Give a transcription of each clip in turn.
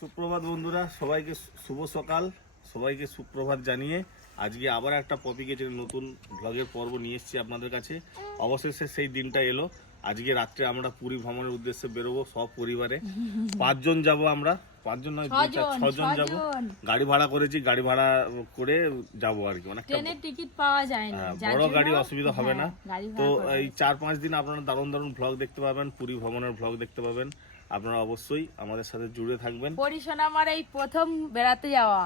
সুপ্রভাত বন্ধুরা সবাইকে শুভ সকাল সবাইকে সুপ্রভাত জানিয়ে আজকে আবার একটা পপি পপিকে নতুন ব্লগের পর্ব নিয়ে এসেছি আপনাদের কাছে। অবশেষে সেই দিনটা এলো। আজকে রাত্রে আমরা পুরী ভ্রমণের উদ্দেশ্যে বেরোবো সব পরিবারে পাঁচজন যাব আমরা। পাঁচজন নয় ছজন, যাব। গাড়ি ভাড়া করেছি গাড়ি ভাড়া করে যাব আর কি মানে ট্রেনের টিকিট পাওয়া যায় না। হ্যাঁ, বড় গাড়ি অসুবিধা হবে না। হ্যাঁ, তো এই চার পাঁচ দিন আপনারা দারুণ দারুণ ভ্লগ দেখতে পাবেন পুরী ভ্রমণের ভ্লগ দেখতে পাবেন। আপনারা অবশ্যই আমাদের সাথে জুড়ে থাকবেন। পরিশোনা আমার এই প্রথম বেড়াতে যাওয়া।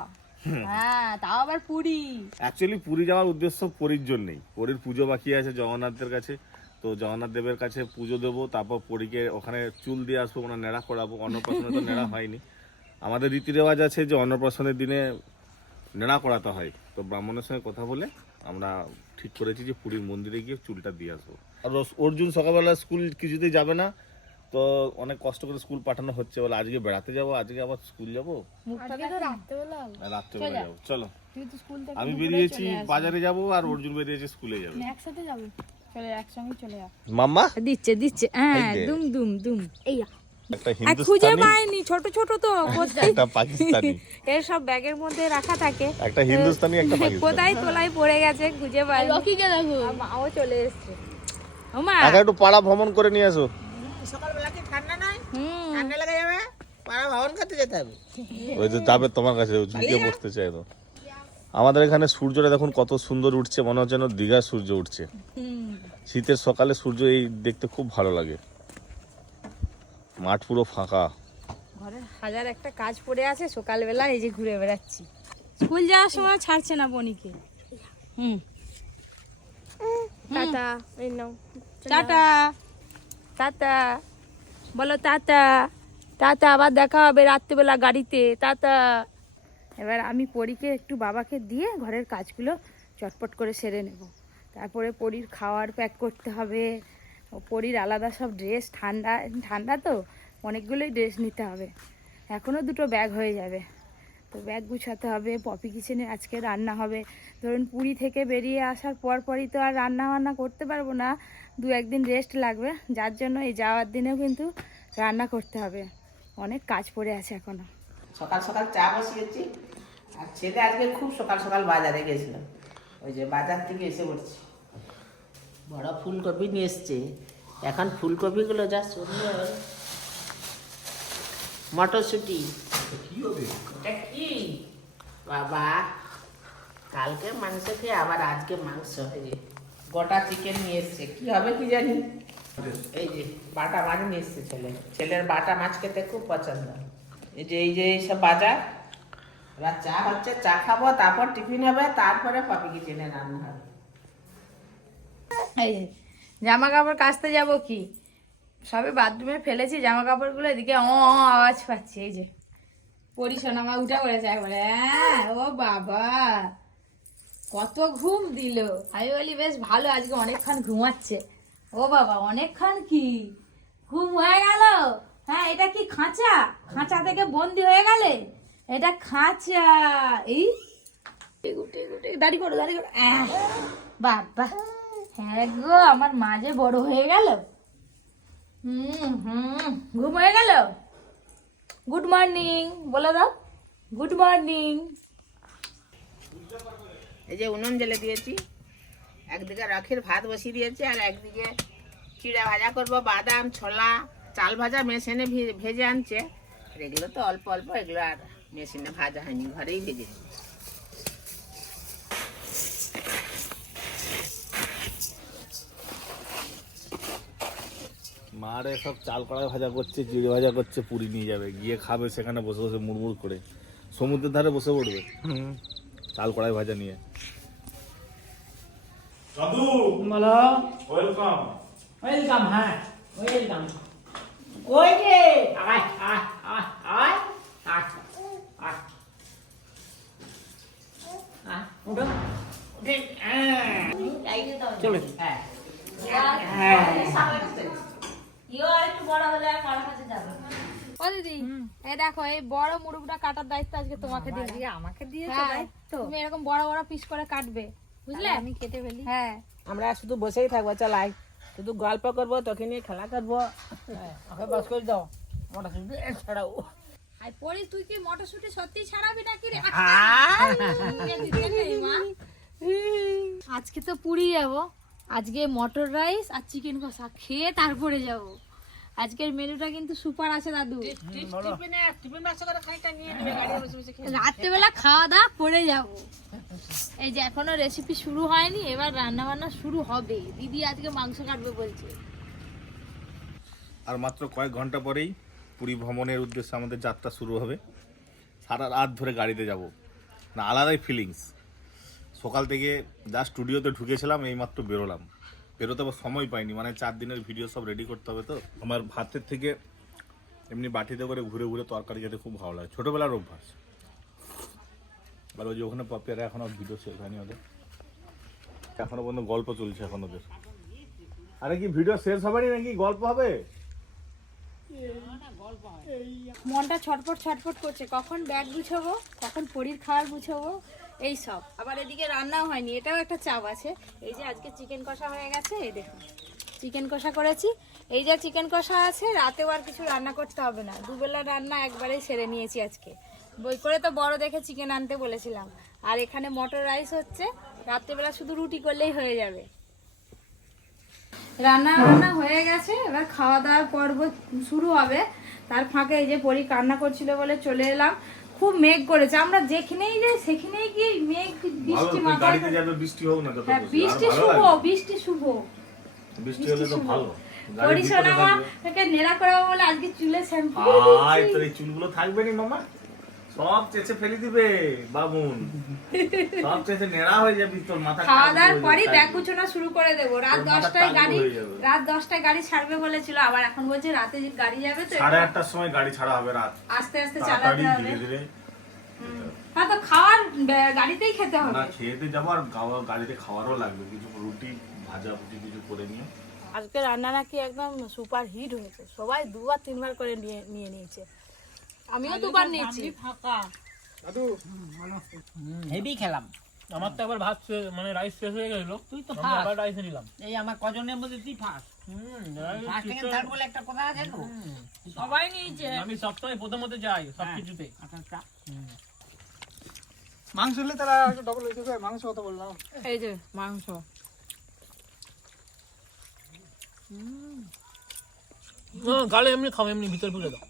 হ্যাঁ তাও আবার পুরী। অ্যাকচুয়ালি পুরী যাওয়ার উদ্দেশ্য পুরীর জন্যই। পুরীর পুজো বাকি আছে জগন্নাথদের কাছে। তো জগন্নাথ দেবের কাছে পুজো দেবো তারপর পরীকে ওখানে চুল দিয়ে আসব মানে নেড়া করাবো। অন্নপ্রাশনে তো নেড়া হয়নি। আমাদের রীতি রেওয়াজ আছে যে অন্নপ্রাশনের দিনে নেড়া করাতে হয়। তো ব্রাহ্মণের সঙ্গে কথা বলে আমরা ঠিক করেছি যে পুরীর মন্দিরে গিয়ে চুলটা দিয়ে আসব। আর অর্জুন সকালবেলা স্কুল কিছুতেই যাবে না। তো অনেক কষ্ট করে স্কুল পাঠানো হচ্ছে। বলে আজকে বেড়াতে যাব আজকে আবার স্কুল যাব। রাত্রেবেলা যাব। চলো। স্কুল থেকে আমি বেরিয়েছি বাজারে যাব আর অর্জুন বেরিয়েছে স্কুলে যাবে। একসাথে যাব। চলে চলে মাম্মা? দিচ্ছে দিচ্ছে। হ্যাঁ দুম দুম দুম। এই খুঁজে পাইনি ছোট ছোট তো কোথায়? একটা পাকিস্তানি। এর সব ব্যাগের মধ্যে রাখা থাকে। একটা হিন্দুস্তানি একটা পাকিস্তানি। কোথায় তোলায় পড়ে গেছে খুঁজে পাই রকিকে দেখো। মাও চলে এসছে। ওমা। একটু পাড়া ভ্রমণ করে নিয়ে আসো সকালবেলা কি ঠান্ডা নাই? ঠান্ডা লেগে যাবে? পাড়া ভবন করতে যেতে হবে। ওই যে যাবে তোমার কাছে বসতে চাই তো। আমাদের এখানে সূর্যটা দেখুন কত সুন্দর উঠছে মনে হচ্ছে যেন দীঘার সূর্য উঠছে। শীতের সকালে সূর্য এই দেখতে খুব ভালো লাগে। মাঠ পুরো ফাঁকা। ঘরের হাজার একটা কাজ পড়ে আছে সকালবেলা এই যে ঘুরে বেড়াচ্ছি। স্কুল যাওয়ার সময় ছাড়ছে না বনিকে হুম। টাটা। এই নাও। টাটা। টাটা বলো টাটা টাটা আবার দেখা হবে রাত্রিবেলা গাড়িতে টাটা এবার আমি পরীকে একটু বাবাকে দিয়ে ঘরের কাজগুলো চটপট করে সেরে নেব। তারপরে পরীর খাওয়ার প্যাক করতে হবে পরীর আলাদা সব ড্রেস, ঠান্ডা ঠান্ডা তো, অনেকগুলোই ড্রেস নিতে হবে। এখনও দুটো ব্যাগ হয়ে যাবে। তো ব্যাগ গুছাতে হবে, পপি কিচেনে আজকে রান্না হবে। ধরুন পুরী থেকে বেরিয়ে আসার পর পরই তো আর রান্না বান্না করতে পারব না, দু একদিন রেস্ট লাগবে। যার জন্য এই যাওয়ার দিনেও কিন্তু রান্না করতে হবে। অনেক কাজ পড়ে আছে এখনও। সকাল সকাল চা বসিয়েছি। আর ছেলে আজকে খুব সকাল সকাল বাজারে গেছিল। ওই যে বাজার থেকে এসে পড়ছি। বড় ফুলকপি নিয়ে এসছে। এখন ফুলকপিগুলো যা সুন্দর। মটরশুঁটি। এটা কি বাবা কালকে মাংস খেয়ে আবার আজকে মাংস এই যে গোটা চিকেন নিয়ে এসছে। কি হবে কি জানি? এই যে বাটা মাছ নিয়ে এসছে ছেলে। ছেলের বাটা মাছ খেতে খুব পছন্দ। এই যে এই যে এইসব বাজার। এবার চা হচ্ছে চা খাব তারপর টিফিন হবে তারপরে পাপি কিচেনে রান্না হবে এই জামা কাপড় কাচতে যাব কি? সবে বাথরুমে ফেলেছি জামা কাপড়গুলো এদিকে অ আওয়াজ পাচ্ছি এই যে। পরিশোনা মা, উঠে পড়েছে একবারে হ্যাঁ ও বাবা। কত ঘুম দিল। আমি বলি, বেশ ভালো, আজকে অনেকক্ষণ ঘুমাচ্ছে। ও বাবা, অনেকক্ষণ কি? ঘুম হয়ে গেল? হ্যাঁ এটা কি খাঁচা? খাঁচা থেকে বন্দি হয়ে গেলে? এটা খাঁচা। এই দাড়ি করো দাড়ি করো। বাবা হ্যাঁ গো, আমার মাঝে বড় হয়ে গেল। হুম হুম, ঘুম হয়ে গেল? গুড মর্নিং বলে দাও গুড মর্নিং এই যে উনুন জেলে দিয়েছি। একদিকে রাখির ভাত বসিয়ে দিয়েছি আর একদিকে চিড়া ভাজা করব, বাদাম, ছোলা, চাল ভাজা মেশিনে ভেজে আনছে। আর এগুলো তো অল্প অল্প, এগুলো আর মেশিনে ভাজা হয়নি, ঘরেই ভেজেছি মারে সব চাল কড়াই ভাজা করছে চিড়ে ভাজা করছে পুরি নিয়ে যাবে। গিয়ে খাবে সেখানে বসে বসে মুড়মুড় করে। সমুদ্রের ধারে বসে পড়বে। চাল কড়াই ভাজা নিয়ে। বলো। ওয়েলকাম ওয়েলকাম হ্যাঁ। ওয়েলকাম ওই যে আয় আয় আয় আয় আয় আয়। আয় উঠো। উঠে চলো। হ্যাঁ। হ্যাঁ। ও দিদি এই দেখো এই বড় মুরগটা কাটার দায়িত্ব আজকে তোমাকে আমাকে হ্যাঁ, তুমি এরকম বড় বড় পিস করে কাটবে বুঝলে? আমি কেটে ফেলি। হ্যাঁ। আমরা শুধু বসেই থাকব চল আয়। শুধু গল্প করব তোকে নিয়ে খেলা করব। হ্যাঁ, ওকে বাস করে দাও। আমরা ছাড়াও। আর পরি তুই কি মটরশুটি সত্যি ছাড়াবি নাকি রে? আজকে তো পুরী যাব। আজকে মটর রাইস আর চিকেন কষা খেয়ে তারপরে যাব। আজকের মেনুটা কিন্তু সুপার আছে দাদু। রাত্রেবেলা খাওয়া দাওয়া করে যাব। এই যে এখনও রেসিপি শুরু হয়নি এবার রান্না বান্না শুরু হবে। দিদি আজকে মাংস কাটবে বলছে। আর মাত্র কয়েক ঘণ্টা পরেই পুরী ভ্রমণের উদ্দেশ্যে আমাদের যাত্রা শুরু হবে। সারা রাত ধরে গাড়িতে যাব। না আলাদাই ফিলিংস সকাল থেকে যা স্টুডিওতে ঢুকেছিলাম, এইমাত্র বেরোলাম। বেরোতে আবার সময় পাইনি মানে চার দিনের ভিডিও সব রেডি করতে হবে তো। আমার ভাতের থেকে এমনি বাটিতে করে ঘুরে ঘুরে তরকারি খেতে খুব ভালো লাগে। ছোটোবেলার অভ্যাস। আর ওই যে ওখানে পপিয়ারা এখনও ভিডিও শেষ হয়নি ওদের। এখনও পর্যন্ত গল্প চলছে এখন ওদের। আরে কি ভিডিও শেষ হবে নাকি? গল্প হবে? মনটা ছটফট ছটফট করছে। কখন ব্যাগ গুছাবো? কখন পরির খাবার গুছাবো? এই সব। আবার এদিকে রান্নাও হয়নি, এটাও একটা চাপ আছে। এই যে আজকে চিকেন কষা হয়ে গেছে, এই দেখুন। চিকেন কষা করেছি। এই যে চিকেন কষা আছে, রাতেও আর কিছু রান্না করতে হবে না। দুবেলা রান্না একবারেই সেরে নিয়েছি আজকে। বই করে তো বড় দেখে চিকেন আনতে বলেছিলাম। আর এখানে মটর রাইস হচ্ছে, রাত্রেবেলা শুধু রুটি করলেই হয়ে যাবে। রান্না বান্না হয়ে গেছে, এবার খাওয়া দাওয়ার পর্ব শুরু হবে। তার ফাঁকে এই যে পরি কান্না করছিল বলে চলে এলাম। খুব মেঘ করেছে। আমরা যেখানেই যাই সেখানেই গিয়ে মেঘ বৃষ্টি মাথায় গাড়িতে যাবে বৃষ্টি হোক না হ্যাঁ, বৃষ্টি শুভ বৃষ্টি শুভ। বৃষ্টি হলে তো ভালো। গাড়ির পরি ভিতরে সোনা মা থাকবে। তাকে নেড়া করাবো বলে আজকে চুলে শ্যাম্পু আয় তোর এই চুলগুলো থাকবে নি মামা? সব চেঁচে ফেলে দিবে বাবুন। সব চেঁচে নেড়া হয়ে যাবি তোর মাথা খাওয়া দাওয়ার পরই ব্যাগ গুছানো শুরু করে দেবো। রাত দশটায় গাড়ি রাত দশটায় গাড়ি ছাড়বে বলেছিল আবার এখন বলছে রাতে গাড়ি যাবে তো সাড়ে আটটার সময় গাড়ি ছাড়া হবে রাত। আস্তে আস্তে চালাতে হবে। ধীরে ধীরে। হ্যাঁ তো খাওয়ার গাড়িতেই খেতে না হবে যাব আর গাড়িতে খাওয়ারও লাগবে। কিছু রুটি ভাজা ভুজি কিছু করে নিয়ে আজকে রান্না নাকি একদম সুপার হিট হয়েছে। সবাই দুবার তিনবার করে নিয়ে নিয়ে নিয়েছে। আমিও দুবার নিয়েছি। হেভি খেলাম। আমার তো একবার ভাত মানে রাইস শেষ হয়ে গেছিল। তুই তো ফার্স্ট আবার রাইস নিলাম। এই আমার কজনের মধ্যে তুই ফার্স্ট হুম, ফার্স্ট সেকেন্ড থার্ড বলে একটা কথা আছে তো? সবাই নিয়েছে। আমি সবসময় প্রথমতে যাই সবকিছুতে আচ্ছা মাংস হলে তারা ডবল মাংস কথা বললাম। এই যে মাংস। গালে এমনি খাও এমনি ভিতর ফুলে দাও।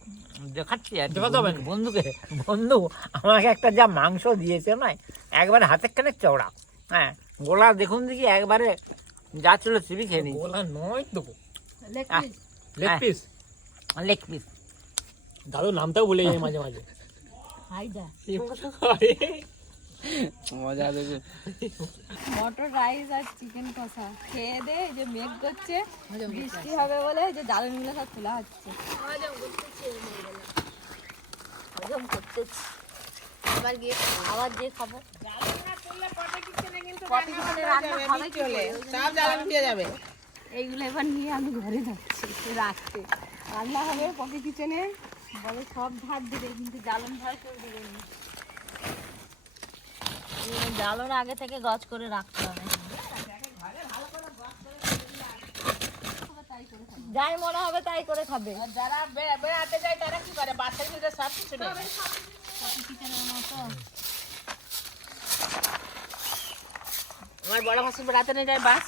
দেখাচ্ছি আর দেখাতে হবে না। বন্ধুকে বন্ধু আমাকে একটা যা মাংস দিয়েছে না একবারে হাতের খানে চওড়া। হ্যাঁ গোলা দেখুন দেখি একবারে যা ছিল সিবি খেয়ে নিই গোলা নয় তো। লেগ। Piece leg. পিস দাদু নামটাও ভুলে যাই মাঝে মাঝে। হাইদা মজা দেবে। মটর রাইস আর চিকেন কষা। খেয়ে দে যে মেঘ করছে বৃষ্টি হবে বলে এই যে জ্বালানিগুলো সব খোলা হচ্ছে। হজম করতেছি আবার গিয়ে আবার যে খাব করে? এইগুলো এবার নিয়ে আমি ঘরে যাচ্ছি রাখতে রান্না হবে পটি কিচেনে বলে সব ধার দিবে কিন্তু জ্বালন ধার কেউ দিবে না আগে থেকে গজ করে রাখতে হবে। যাই মনে হবে তাই করে খাবে। যারা বেড়াতে যায় তারা কি করে? বাচ্চার ভিতরে সব কিছু আমার বড় ভাসুর বেড়াতে নিয়ে যায় বাস।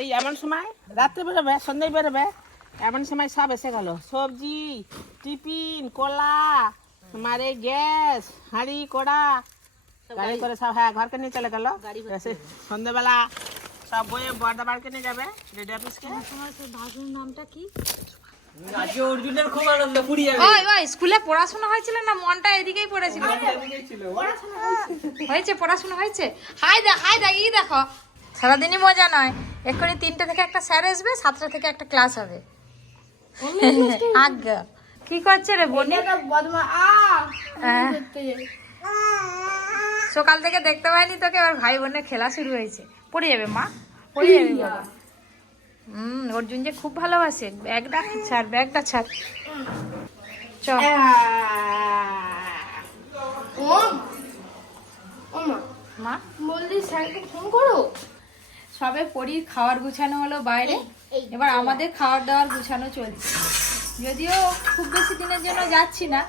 এই এমন সময়, রাত্রে বেরোবে, সন্ধ্যায় বেরোবে, এমন সময় সব এসে গেল। সবজি, টিফিন, কলা এই গ্যাস, হাঁড়ি, কড়া গাড়ি করে সব হ্যাঁ ঘরকে নিয়ে চলে গেল। সন্ধ্যাবেলা সব বইয়ে বর্দা বাড়কে নিয়ে যাবে রেডি অফিসকে। তোমার সেই ভাসুর নামটা কি? আজকে অর্জুনের খুব আনন্দ পুরি যাবে। ওই ওই স্কুলে পড়াশোনা হয়েছিল না? মনটা এদিকেই পড়েছিল। হয়েছে। পড়াশোনা হয়েছে? হাই দা হাই দা ই দেখো। সারাদিনই মজা নয়। এক্ষুনি তিনটে থেকে একটা স্যার আসবে সাতটা থেকে একটা ক্লাস হবে। আজ্ঞা। কি করছে রে বনি। সকাল থেকে দেখতে পাইনি তোকে এবার ভাই বোনের খেলা শুরু হয়েছে। পড়ে যাবে মা? পড়ে যাবে বাবা। হুম অর্জুন যে খুব ভালোবাসে। ব্যাগটা ছাড় ব্যাগটা ছাড়। চল মা। বললি স্যারকে ফোন করো। সবে পরীর খাওয়ার গুছানো হলো বাইরে। এবার আমাদের খাওয়ার দাওয়ার গুছানো চলছে। যদিও খুব বেশি দিনের জন্য যাচ্ছি না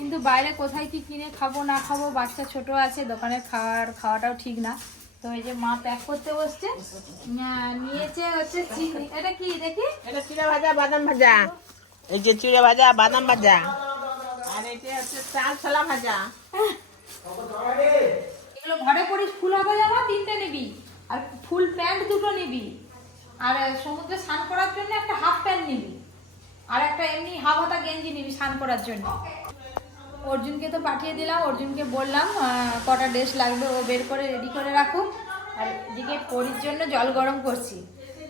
কিন্তু বাইরে কোথায় কি কিনে খাব না খাব বাচ্চা ছোট আছে দোকানে খাওয়ার খাওয়াটাও ঠিক না। তো এই যে মা প্যাক করতে বসছে আহ, নিয়েছে হচ্ছে চিনি। এটা কি দেখি? এটা চিড়ে ভাজা বাদাম ভাজা। এই যে চিড়ে ভাজা বাদাম ভাজা। আর এটা হচ্ছে চাল ছোলা ভাজা। এগুলো ঘরে পরিস ফুল হাতা জামা তিনটে নিবি। আর ফুল প্যান্ট দুটো নিবি। আর সমুদ্রে স্নান করার জন্য একটা হাফ প্যান্ট নিবি। আর একটা এমনি হাফ হাতা গেঞ্জি নিবি স্নান করার জন্য। অর্জুনকে তো পাঠিয়ে দিলাম, অর্জুনকে বললাম কটা ড্রেস লাগবে ও বের করে রেডি করে রাখুক। আর এদিকে পরির জন্য জল গরম করছি।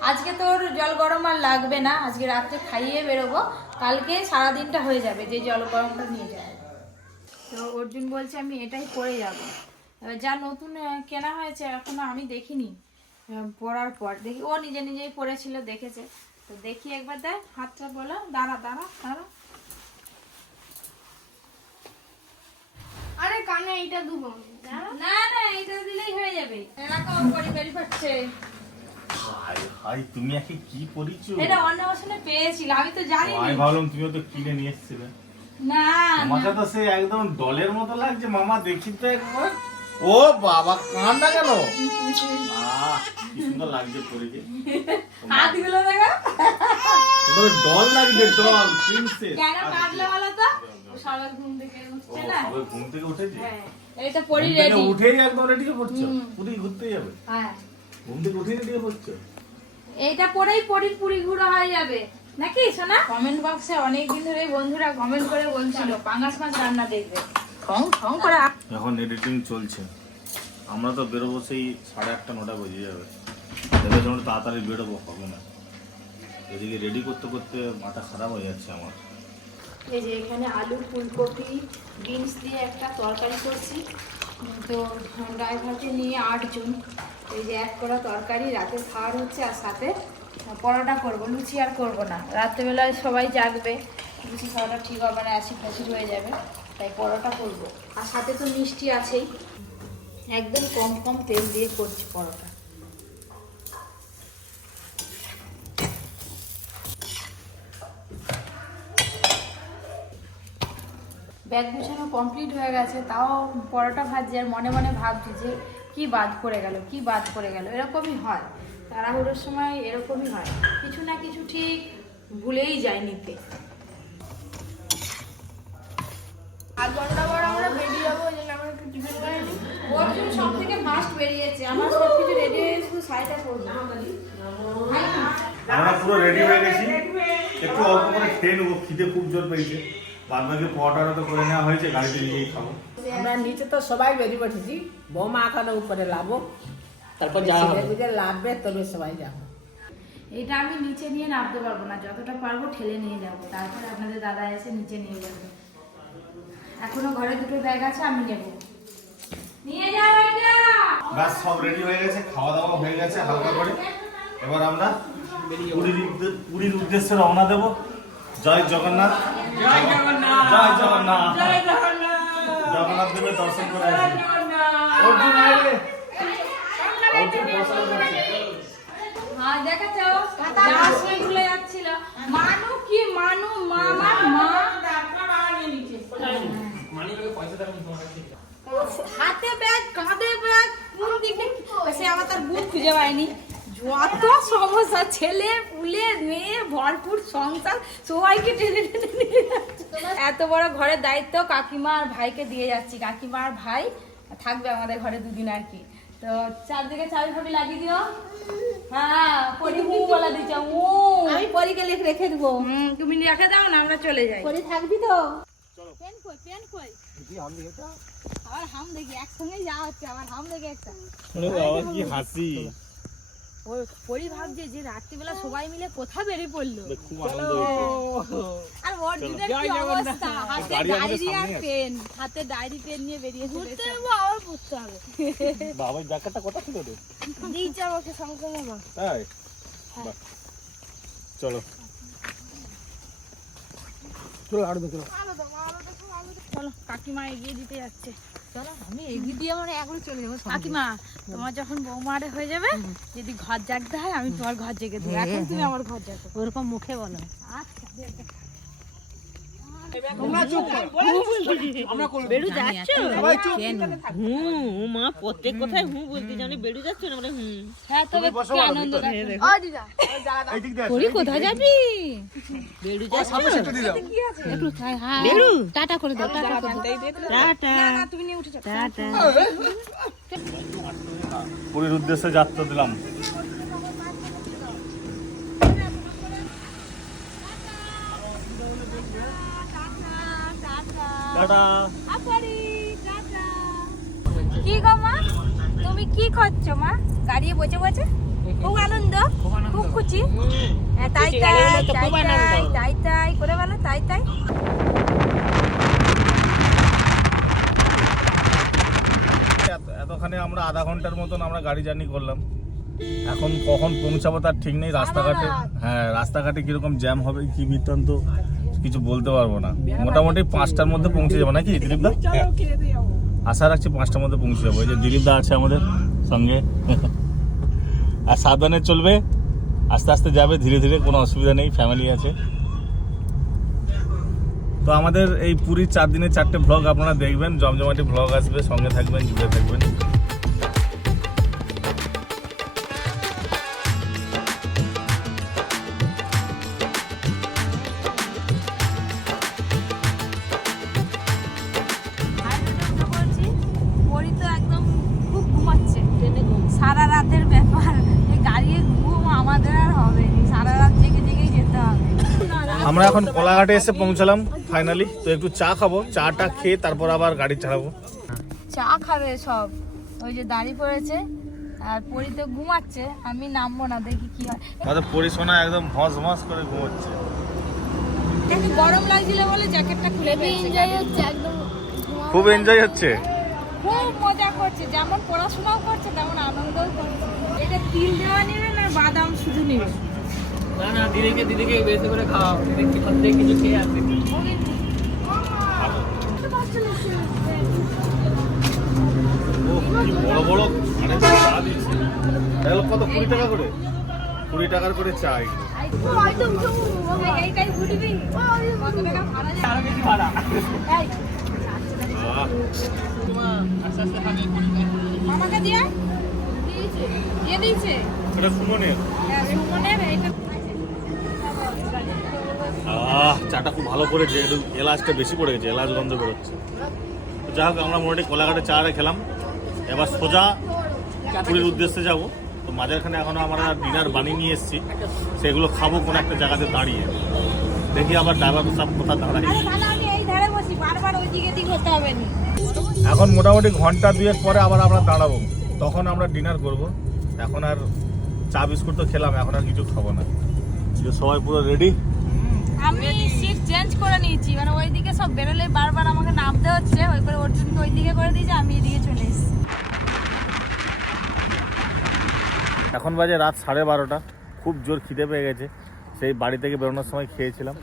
আজকে তোর জল গরম আর লাগবে না, আজকে রাত্রে খাইয়ে বেরোবো। কালকে সারাদিনটা হয়ে যাবে যে জল গরমটা নিয়ে যাবে তো অর্জুন বলছে, আমি এটাই পরে যাব। এবার যা নতুন কেনা হয়েছে, এখনও আমি দেখিনি। পরার পর। দেখি, ও নিজে নিজেই পরেছিল, দেখেছে। তো দেখি একবার দেখ, হাতটা বলো, দাঁড়া দাঁড়া দাঁড়া। আরে কানে এইটা দুবো না না এটা দিলেই হয়ে যাবে। পাচ্ছে হাই হাই তুমি একে কি পরিছো এটা অন্নবাসনে পেয়েছিল আমি তো জানি আমি ভাবলাম তুমিও তো কিনে নিয়ে এসেছিলে। না আমাকে তো সে একদম ডলের মতো লাগছে মামা দেখি তো একবার। ও বাবা কেন? আহ, কি সুন্দর লাগছে হাতগুলো দেখো। ডল লাগছে ডল প্রিন্সেস কেন কাটলে বলো তো? সবাই ঘুম থেকে ও উঠছে না সবে ঘুম থেকে উঠেছে? হ্যাঁ এইটা পরি ঘুম থেকে রেডি উঠেই একদম রেডি পড়ছো পুরি ঘুরতে যাবে? হ্যাঁ। ঘুম থেকে উঠেই রেডি পড়ছো এইটা পরেই পরির পুরি ঘুরা হয়ে যাবে। নাকি সোনা? কমেন্ট বক্সে অনেকদিন ধরে বন্ধুরা কমেন্ট করে বলছিল পাঙ্গাস মাছ রান্না দেখবে। ঠং ঠং করে এখন এডিটিং চলছে। আমরা তো বেরোবো সেই সাড়ে আটটা নটা বেজে যাবে। তাড়াতাড়ি বেরোবো হবে না। এদিকে রেডি করতে করতে মাথা খারাপ হয়ে যাচ্ছে আমার। এই যে এখানে আলু, ফুলকপি, বিনস দিয়ে একটা তরকারি করছি। তো ড্রাইভারকে নিয়ে আটজন এই যে এক করা তরকারি, রাতে খাওয়ার হচ্ছে আর সাথে পরোটা করব। লুচি আর করব না। রাত্রেবেলায় সবাই জাগবে। লুচি খাওয়াটা ঠিক হবে না, অ্যাসিড ফ্যাসিড হয়ে যাবে। তাই পরোটা করব। আর সাথে তো মিষ্টি আছেই। একদম কম কম তেল দিয়ে করছি পরোটা। ব্যাগ গুছানো কমপ্লিট হয়ে গেছে, তাও পরোটা ভাজছি আর মনে মনে ভাবছি যে কি বাদ পড়ে গেল, কি বাদ পড়ে গেল, এরকমই হয়। তাড়াহুড়োর সময় এরকমই হয়। কিছু না কিছু ঠিক ভুলেই যায় নিতে। আমরা বেরিয়ে যাব সব থেকে বেরিয়েছে। আমার সব কিছু রেডি হয়ে শুধু আমরা পুরো রেডি হয়ে গেছি। একটু অল্প করে খেয়ে নেব, খিদে খুব জোর পেয়েছে। বাদ বাকি পরোটাটা তো করে নেওয়া হয়েছে গাড়িতে নিয়েই খাব। আমরা নিচে তো সবাই বেরিয়ে পড়েছি বৌমা এখানে উপরে লাভো তারপর যাওয়া হবে। লাভবে তবে সবাই যাব। এটা আমি নিচে নিয়ে নামতে পারব না যতটা পারব ঠেলে নিয়ে যাব। তারপরে আপনাদের দাদা এসে নিচে নিয়ে যাবে। এখনও ঘরে দুটো ব্যাগ আছে আমি নেব। নিয়ে যাও এটা ব্যাস সব রেডি হয়ে গেছে খাওয়া দাওয়া হয়ে গেছে হালকা করে। এবার আমরা পুরীর উদ্দে- উদ্দেশ্যে রওনা দেব। জয় জগন্নাথ। জয় জগন্নাথ। জয় জগন্নাথ। জগন্নাথ। দেবের দর্শন করে আসি অর্জুন রে। অর্জুন করছে। হ্যাঁ ভুলে যাচ্ছিল। মানু কি মানু? মা আমার মা? হাতে ব্যাগ কাঁধে ব্যাগ কোন দিকে সে আমার তার বুক খুঁজে পায়নি। যত সমস্যা ছেলে পুলে মেয়ে ভরপুর সংসার সবাইকে টেনে টেনে নিয়ে যাচ্ছে। এত বড় ঘরের দায়িত্ব কাকিমা আর ভাইকে দিয়ে যাচ্ছি। কাকিমা আর ভাই থাকবে আমাদের ঘরে দুদিন আর কি। তো চারদিকে চাবি ফাবি লাগিয়ে দিও। হ্যাঁ পরি মু বলা দিচ্ছ। মু আমি পরীকে লিখে রেখে দেবো। হুম, তুমি রেখে দাও না আমরা চলে যাই। পরে থাকবি তো? পেন কই পেন কই আবার হাম দেখি একসঙ্গে যাওয়া হচ্ছে আবার হাম দেখি একটা। কি হাসি। পরি ভাবছে যে রাত্রিবেলা সবাই মিলে কোথা বেরিয়ে পড়ল। আর কি অবস্থা? হাতে ডায়েরি আর পেন হাতে ডায়েরি পেন নিয়ে বেরিয়ে ঘুরতে যাব আবার পড়তে হবে। বাবার জ্যাকেটটা কোথা ছিল রে? দিয়েছে আমাকে তাই? চলো। চলো আরও দেখো। চলো কাকিমা এগিয়ে দিতে যাচ্ছে। চলো আমি এগিয়ে দিয়ে মানে একবারে চলে যাব কাকিমা তোমার যখন বৌমারে হয়ে যাবে যদি ঘর জাগতে হয় আমি তোমার ঘর জেগে দেবো। এখন তুমি আমার ঘর জাগো। ওরকম মুখে বলো। আচ্ছা হুম মা প্রত্যেক কথায় হুম বলতে জানি। বেড়ে যাচ্ছে না? মানে হুম। হ্যাঁ তবে কি আনন্দ। ও দিদা। পরি কোথায় যাবি? বেড়ে যাচ্ছে? একটু খাই হ্যাঁ টাটা করে দাও টাটা করে দাও। টাটা। তুমি নিয়ে উঠে যাও। টাটা। পুরীর উদ্দেশ্যে যাত্রা দিলাম। টাটা। কি গো মা? তুমি কি করছ মা? গাড়ি বসে বসে? খুব আনন্দ খুব খুশি। হ্যাঁ, তাই তাই তাই তাই তাই তাই করে বলো তাই তাই। এত- এতখানে আমরা আধা ঘণ্টার মতন আমরা গাড়ি জার্নি করলাম। এখন কখন পৌঁছাবো তার ঠিক নেই রাস্তাঘাটে। হ্যাঁ রাস্তাঘাটে কীরকম জ্যাম হবে কি বৃত্তান্ত। কিছু বলতে পারব না। মোটামুটি পাঁচটার মধ্যে পৌঁছে যাব নাকি দিলীপ দা? আশা রাখছি পাঁচটার মধ্যে পৌঁছে যাব। এই যে দিলীপ দা আছে আমাদের সঙ্গে। আর সাবধানে চলবে। আস্তে আস্তে যাবে ধীরে ধীরে কোনো অসুবিধা নেই ফ্যামিলি আছে। তো আমাদের এই পুরীর চার দিনে চারটে ভ্লগ আপনারা দেখবেন জমজমাটি ভ্লগ আসবে সঙ্গে থাকবেন জুড়ে থাকবেন। আমরা এখন কোলাঘাটে এসে পৌঁছালাম ফাইনালি তো একটু চা খাব চাটা খেয়ে তারপর আবার গাড়ি চালাবো। চা খাবে সব। ওই যে দাঁড়ি পড়েছে আর পরি তো ঘুমাচ্ছে আমি নামবো না দেখি কি হয়। আমাদের পরিশোনা একদম ভস মস করে ঘুমাচ্ছে। একটু গরম লাগছিল বলে জ্যাকেটটা খুলে এনজয় হচ্ছে একদম খুব এনজয় হচ্ছে? খুব মজা করছে যেমন পড়াশোনাও করছে তেমন আনন্দও করছে। এটা তিল দেওয়া নেবে না বাদাম শুধু নেবে? না না দিদিকে দিদিকে বেশি করে খাওয়াও। দিদি প্রত্যেক কিছু খেয়ে আসবে বড় বড় মানে কত? কুড়ি টাকা করে? কুড়ি টাকার করে চা এগুলো এইটাই ঘুরবি কত টাকা ভাড়া যায় আরও বেশি ভাড়া এই, আহ, আস্তে আস্তে খাবে দিয়ে দিয়ে দিয়েছে? এটা সুমনের। হ্যাঁ, সুমনের এইটা আহ চাটা খুব ভালো করেছে একটু এলাচটা বেশি পড়ে গেছে এলাচ গন্ধ বেরোচ্ছে। তো যাই হোক আমরা মোটামুটি কোলাঘাটে চাটা খেলাম। এবার সোজা পুরীর উদ্দেশ্যে যাব। তো মাঝখানে এখনও আমরা ডিনার বানিয়ে নিয়ে এসেছি। সেগুলো খাব কোনো একটা জায়গাতে দাঁড়িয়ে। দেখি আবার ড্রাইভার সব কোথা দাঁড়াই আরে ভালো আমি এই ধারে বসি বারবার ওই দিকে দিক হতে হবে না। এখন মোটামুটি ঘণ্টা দুয়েক পরে আবার আমরা দাঁড়াবো। তখন আমরা ডিনার করব। এখন আর চা বিস্কুট তো খেলাম এখন আর কিছু খাব না। সবাই পুরো রেডি আমি সিট চেঞ্জ করে নিয়েছি। মানে ওইদিকে সব বেরোলে বারবার আমাকে নামতে হচ্ছে। ওই করে অর্জুনকে ওই দিকে করে দিয়েছে, আমি এদিকে চলে এসেছি। এখন বাজে রাত সাড়ে বারোটা। খুব জোর খিদে পেয়ে গেছে। সেই বাড়ি থেকে বেরোনোর সময় খেয়েছিলাম।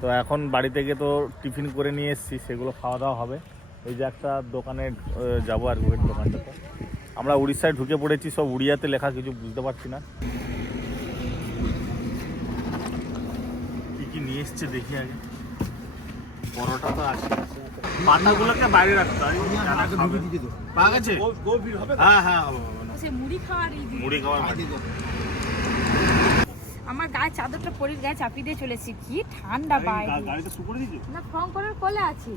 তো এখন বাড়ি থেকে তো টিফিন করে নিয়ে এসেছি, সেগুলো খাওয়া দাওয়া হবে। ওই যে একটা দোকানে যাব আর ওই দোকানটাতে। আমরা উড়িষ্যায় ঢুকে পড়েছি, সব উড়িয়াতে লেখা কিছু বুঝতে পারছি না কি কি নিয়ে এসছে দেখি আগে। পরোটা তো আছে। পাতাগুলোকে বাইরে রাখতে হয়। পাওয়া গেছে? হ্যাঁ হ্যাঁ না। মুড়ি খাওয়ার মুড়ি খাওয়ার আমার গায়ে চাদরটা পরির গায়ে চাপিয়ে দিয়ে চলেছি। কি ঠান্ডা বাইরে গাড়িতে শুকর দিয়েছ না ফোন করার কোলে আছি।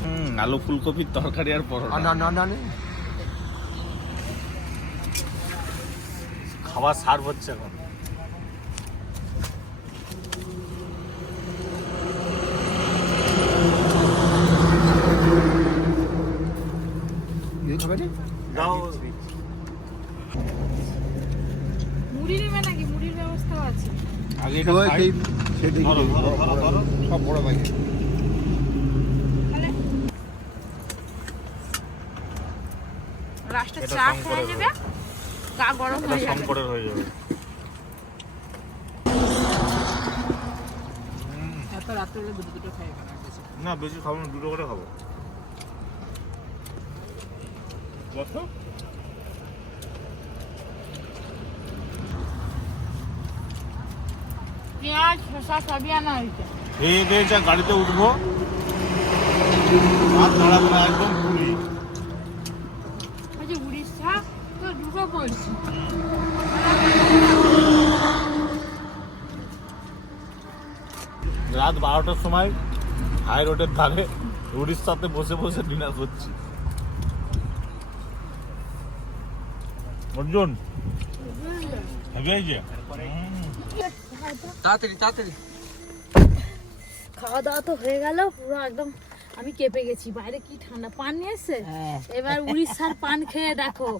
হুম, আলু ফুলকপির তরকারি আর পরোটা খাবার সার্ভ হচ্ছে এখন দাও মুড়ি নেবে নাকি মুড়ির ব্যবস্থাও আছে আগে এটা খাই। সার্ভ হচ্ছে ধরো, ধরো। তাহলে লাস্টে এটা চা খেয়ে নেবে। গা গরম হয়ে যাবে। হয়ে যাবে। এত রাত্রে হলে দুটো দুটো খাই না। বেশি খাব না দুটো করে খাব। বসো। পেঁয়াজ শসা সবই আনা হয়েছে। খেয়ে যা গাড়িতে উঠবো। একদম পুরি আচ্ছা উড়িষ্যা তো রাত বারোটার সময় হাই রোডের ধারে উড়িষ্যাতে বসে বসে ডিনার করছি। অর্জুন তাড়াতাড়ি তাড়াতাড়ি। খাওয়া দাওয়া তো হয়ে গেল, পুরো একদম আমি কেঁপে গেছি বাইরে কি ঠান্ডা? পান নিয়ে এসছে? হ্যাঁ। এবার উড়িষ্যার পান খেয়ে দেখো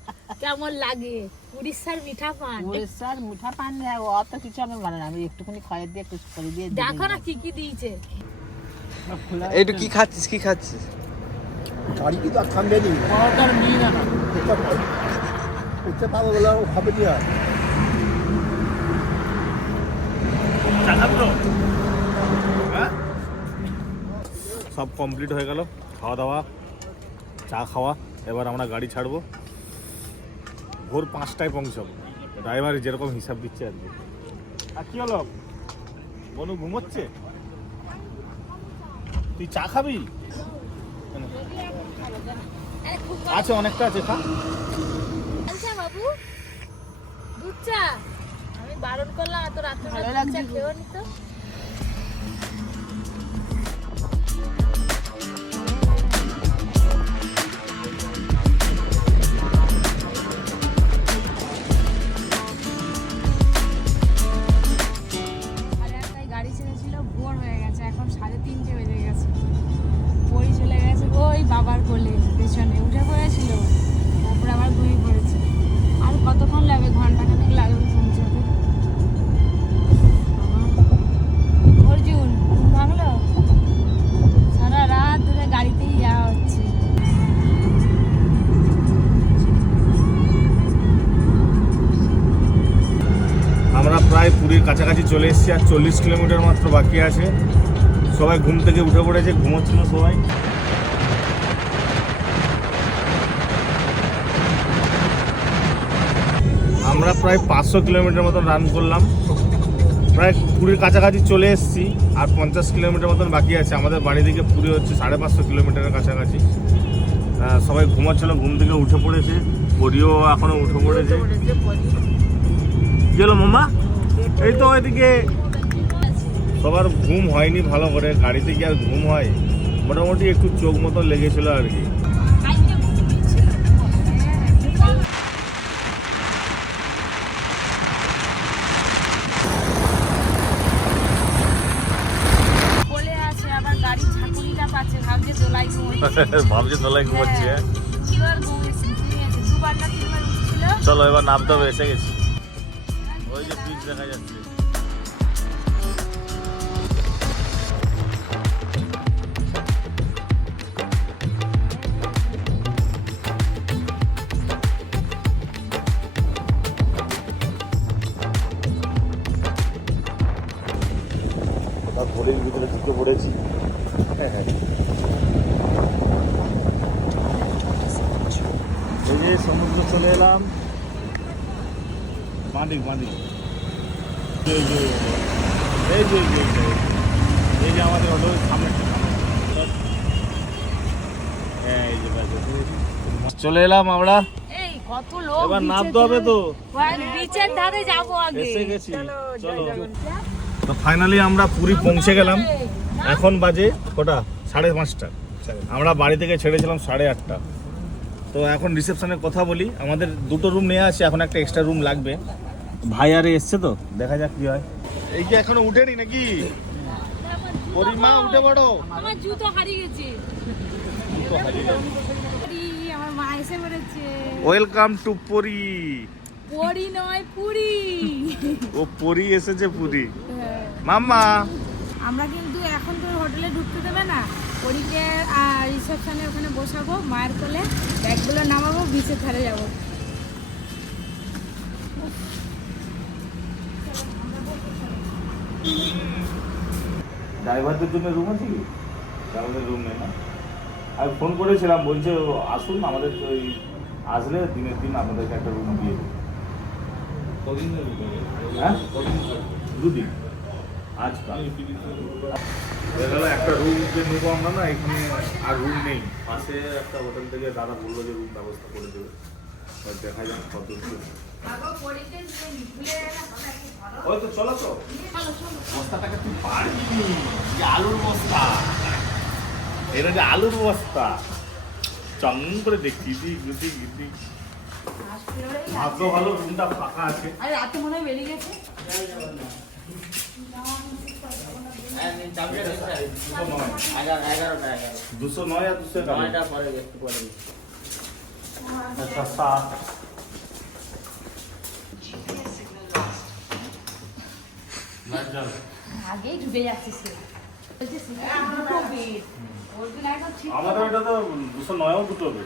কেমন লাগে। উড়িষ্যার মিঠা পান। উড়িষ্যার মিঠা পান অত কিছু আমি মানে না। আমি একটুখানি খয়ের দিয়ে একটু করে দিয়ে দেখো না কি কি দিয়েছে। এইটু কি খাচ্ছিস? কি খাচ্ছিস? গাড়ি কিন্তু আর থামবে নি। পরোটার মিল না। পারব বলে হবে কি আর হ্যাঁ? সব কমপ্লিট হয়ে গেল। খাওয়া দাওয়া চা খাওয়া এবার আমরা গাড়ি ছাড়বো। ভোর পাঁচটায় পৌঁছাবো। ড্রাইভার যেরকম হিসাব দিচ্ছে আর কি। আর কি হলো? বনু ঘুমোচ্ছে? তুই চা খাবি? আছে অনেকটা আছে খা। আচ্ছা বাবু দুধ চা। আমি বারণ করলাম এত রাত্রে ভালো লাগছে দুধ। ভোর হয়ে গেছে, এখন সাড়ে তিনটে বেজে গেছে। পড়ি চলে গেছে ওই বাবার কোলে, পেছনে। উঠে পড়েছিল তারপরে আবার ঘুমিয়ে পড়েছে। আর কতক্ষণ লাগবে? ঘণ্টা খানেক লাগবে। কাছাকাছি চলে এসেছি আর চল্লিশ কিলোমিটার মাত্র বাকি আছে। সবাই ঘুম থেকে উঠে পড়েছে ঘুমোচ্ছিল সবাই। আমরা প্রায় পাঁচশো কিলোমিটার মতন রান করলাম। প্রায় পুরীর কাছাকাছি চলে এসেছি আর পঞ্চাশ কিলোমিটার মতন বাকি আছে। আমাদের বাড়ি থেকে পুরী হচ্ছে সাড়ে পাঁচশো কিলোমিটারের কাছাকাছি। সবাই ঘুমাচ্ছিল, ঘুম থেকে উঠে পড়েছে। পরিও এখনও উঠে পড়েছে। হলো মামা এই তো ওইদিকে সবার ঘুম হয়নি ভালো করে গাড়িতে কি আর ঘুম হয়? মোটামুটি একটু চোখ মতো লেগেছিল আর কি। কোলে আছে আবার গাড়ি ঝাঁকুনিটা পাচ্ছে ভাবছে দোলাই ঘুমোচ্ছে। ভাবছি তোলাই ঘুমাচ্ছি। হ্যাঁ চলো এবার নামতে হবে এসে গেছি। দেখা যাচ্ছে। তার ভিতরে ঢুকে পড়েছি। এই যে সমুদ্র চলে এলাম। মাদিক মাদিক এই যে এই যে আমাদের হলো সামনে। এই যে ব্যাস। চলে এলাম আমরা। কত লোক এবার নামতে হবে তো। বিচের ধারে যাব আগে। এসে গেছি। চলো তো ফাইনালি আমরা পুরী পৌঁছে গেলাম। এখন বাজে কটা? সাড়ে পাঁচটা। আমরা বাড়ি থেকে ছেড়েছিলাম সাড়ে আটটা। তো এখন রিসেপশনে কথা বলি। আমাদের দুটো রুম নেওয়া আছে এখন একটা এক্সট্রা রুম লাগবে। ভাই আরে এসছে তো দেখা যাক কি হয়। এই যে এখনও উঠেনি নাকি? পরিমা উঠে পড়ো। আমার জুতো হারিয়ে গেছে। আমার মা এসে পড়েছে। ওয়েলকাম টু পুরী পরি নয় পুরি। ও পুরী এসেছে পুরী। মাম্মা। আমরা কিন্তু এখন তো হোটেলে ঢুকতে দেবে না। পরীকে রিসেপশনে ওখানে বসাবো মায়ের কোলে ব্যাগগুলো নামাবো বিচের ধারে যাব। ড্রাইভারদের জন্য রুম আছে কি? ড্রাইভারদের রুম নেই না? আমি ফোন করেছিলাম বলছে ও আসুন আমাদের ওই আসলে দিনের দিন আপনাদেরকে একটা রুম দিয়ে দেবো। হ্যাঁ? দুদিন। কাল। হয়ে গেল একটা রুম যে নেব আমরা না এখানে আর রুম নেই। পাশে একটা হোটেল থেকে দাদা বলল যে রুম ব্যবস্থা করে দেবে। দেখা যাক কত। ওই তো চলো তো। বস্তাটাকে তুই পারবি আলুর বস্তা। এটা যে আলুর বস্তা। চং করে দেখছি দিক দিক দিক। ভাগ্য ভালো রুমটা ফাঁকা আছে। আরে রাতে মনে হয় বেরিয়ে গেছে। দুশো নয় আর দুশো এগারো। আচ্ছা সাত। না, যাও। আগেই ঢুকে বেড ওর দিন একদম ঠিক আমাদের এটা তো দুশো নয়ও দুটো হবে।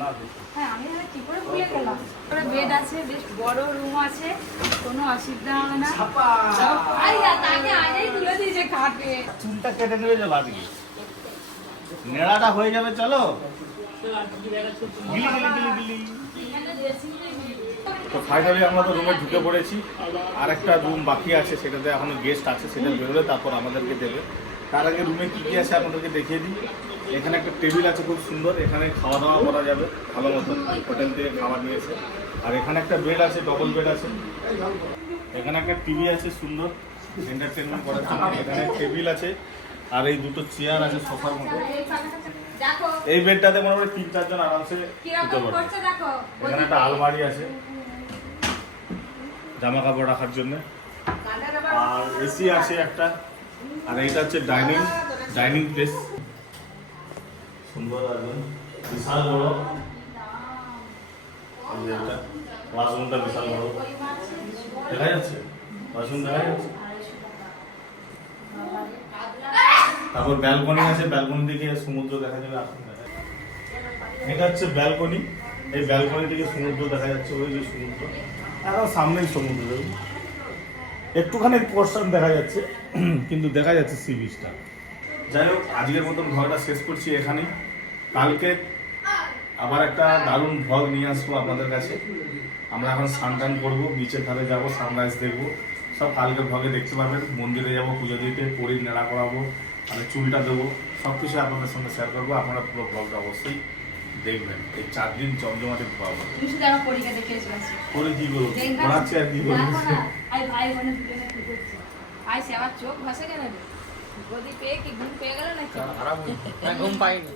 না হ্যাঁ আমি কি করে ভুলে গেলাম। বেড আছে বেশ বড় রুম আছে। কোনো অসুবিধা হবে না। তাকে আগেই তুলে দিয়েছে খাটে চুলটা কেটে নেবে চলো আজকে নেড়াটা হয়ে যাবে চলো। তো ফাইনালি আমরা তো রুমে ঢুকে পড়েছি। আর একটা রুম বাকি আছে, সেটাতে এখনও গেস্ট আছে, সেটা বেরোলে তারপর আমাদেরকে দেবে। তার আগে রুমে কী কী আছে আপনাদেরকে দেখিয়ে দিই। এখানে একটা টেবিল আছে খুব সুন্দর, এখানে খাওয়া দাওয়া করা যাবে, ভালো মতো। হোটেল থেকে খাবার নিয়েছে। আর এখানে একটা বেড আছে ডবল বেড আছে। এখানে একটা টিভি আছে, সুন্দর। এন্টারটেনমেন্ট করার জন্য। এখানে টেবিল আছে, আর এই দুটো চেয়ার আছে সোফার মতো এই বেডটাতে মোটামুটি তিন চারজন আরামসে শুতে পারবে। এখানে একটা আলমারি আছে। জামা কাপড় রাখার জন্য। আর এসি আছে একটা। আর এইটা হচ্ছে ডাইনিং ডাইনিং প্লেস। সুন্দর একদম বিশাল বড়। এটা ক্লাসরুমটা বিশাল বড়। দেখা যাচ্ছে? ক্লাসরুম দেখা যাচ্ছে? তারপর ব্যালকনি আছে ব্যালকনি থেকে সমুদ্র দেখা যাবে, আসুন। এটা হচ্ছে ব্যালকনি এই ব্যালকনি থেকে সমুদ্র দেখা যাচ্ছে, ওই যে সমুদ্র। একদম সামনেই সমুদ্র একটুখানি পোর্শন দেখা যাচ্ছে, কিন্তু দেখা যাচ্ছে সি বিচটা যাই হোক, আজকের মতন ঘরটা শেষ করছি এখানে। কালকে আবার একটা দারুণ ভ্লগ নিয়ে আসব আপনাদের কাছে। আমরা এখন স্নান টান করব বিচের ধারে যাব সানরাইজ দেখব। সব কালকের ভগে দেখতে পাবেন মন্দিরে যাব, পুজো দিতে, পরীর নেড়া করাবো। মানে চুলটা দেবো সব কিছু আপনাদের সঙ্গে শেয়ার করব আপনারা পুরো ব্লগটা অবশ্যই দেখবেন। এই চার দিন জমজমাতে পাবো করে কি করব? পড়াচ্ছে আর কি করব? আই ভাই বোনে দুজনে কি করছে? আই সে আমার চোখ ভাসে কি ঘুম পেয়ে গেল নাকি? ঘুম পাইনি।